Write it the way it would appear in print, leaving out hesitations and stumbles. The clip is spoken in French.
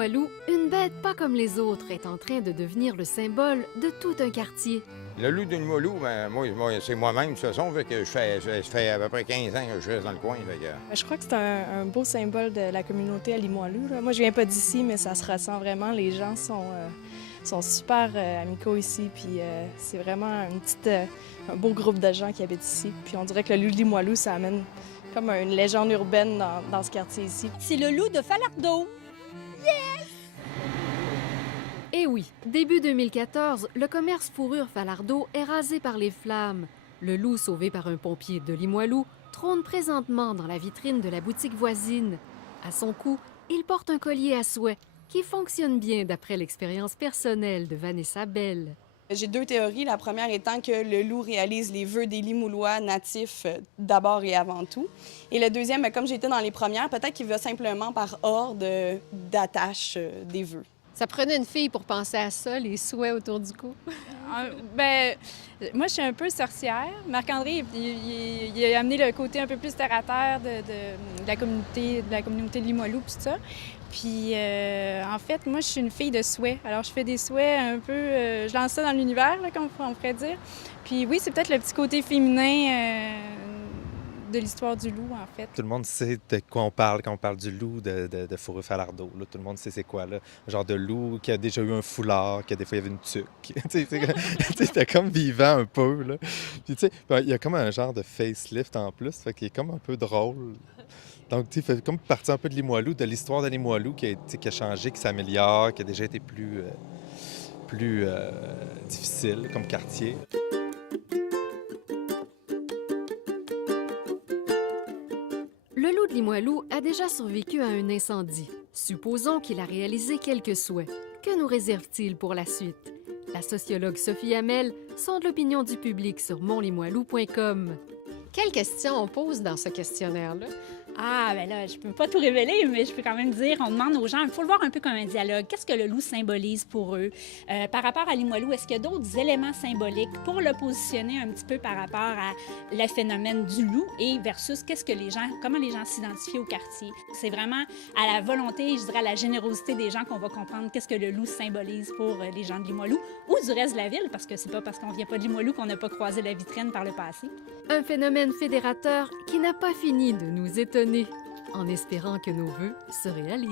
Limoilou, une bête pas comme les autres est en train de devenir le symbole de tout un quartier. Le loup de Limoilou, ben, moi c'est moi-même, de toute façon, fait que ça fait à peu près 15 ans que je reste dans le coin. Fait que... Je crois que c'est un beau symbole de la communauté à Limoilou, là. Moi, je viens pas d'ici, mais ça se ressent vraiment. Les gens sont super amicaux ici, puis c'est vraiment un beau groupe de gens qui habitent ici. Puis on dirait que le loup de Limoilou, ça amène comme une légende urbaine dans ce quartier ici. C'est le loup de Falardeau. Et oui, début 2014, le commerce fourrure Falardeau est rasé par les flammes. Le loup sauvé par un pompier de Limoilou trône présentement dans la vitrine de la boutique voisine. À son cou, il porte un collier à souhait qui fonctionne bien d'après l'expérience personnelle de Vanessa Bell. J'ai deux théories. La première étant que le loup réalise les vœux des Limoulois natifs d'abord et avant tout. Et le deuxième, comme j'étais dans les premières, peut-être qu'il va simplement par ordre d'attache des vœux. Ça prenait une fille pour penser à ça, les souhaits autour du cou. Bien, moi, je suis un peu sorcière. Marc-André, il a amené le côté un peu plus terre-à-terre de la communauté de Limoilou, puis tout ça. Puis, en fait, moi, je suis une fille de souhaits. Alors, je fais des souhaits un peu... je lance ça dans l'univers, là, comme on pourrait dire. Puis oui, c'est peut-être le petit côté féminin de l'histoire du loup, en fait. Tout le monde sait de quoi on parle quand on parle du loup de fourrure Falardeau. Là. Tout le monde sait c'est quoi, là. Un genre de loup qui a déjà eu un foulard, qui a des fois il y avait une tuque. C'était comme vivant un peu, là. Puis tu sais, il y a comme un genre de facelift en plus, fait qu'il est comme un peu drôle. Donc, tu sais, fait comme partie un peu de Limoilou, de l'histoire de Limoilou qui a changé, qui s'améliore, qui a déjà été plus difficile comme quartier. Le loup de Limoilou a déjà survécu à un incendie. Supposons qu'il a réalisé quelques souhaits. Que nous réserve-t-il pour la suite? La sociologue Sophie Hamel sonde l'opinion du public sur montlimoilou.com. Quelles questions on pose dans ce questionnaire-là? Ah, ben là, je peux pas tout révéler, mais je peux quand même dire, on demande aux gens, il faut le voir un peu comme un dialogue. Qu'est-ce que le loup symbolise pour eux? Par rapport à Limoilou, est-ce qu'il y a d'autres éléments symboliques pour le positionner un petit peu par rapport à le phénomène du loup et versus comment les gens s'identifient au quartier? C'est vraiment à la volonté, je dirais à la générosité des gens qu'on va comprendre qu'est-ce que le loup symbolise pour les gens de Limoilou ou du reste de la ville, parce que c'est pas parce qu'on vient pas de Limoilou qu'on n'a pas croisé la vitrine par le passé. Un phénomène fédérateur qui n'a pas fini de nous étonner, en espérant que nos vœux se réalisent.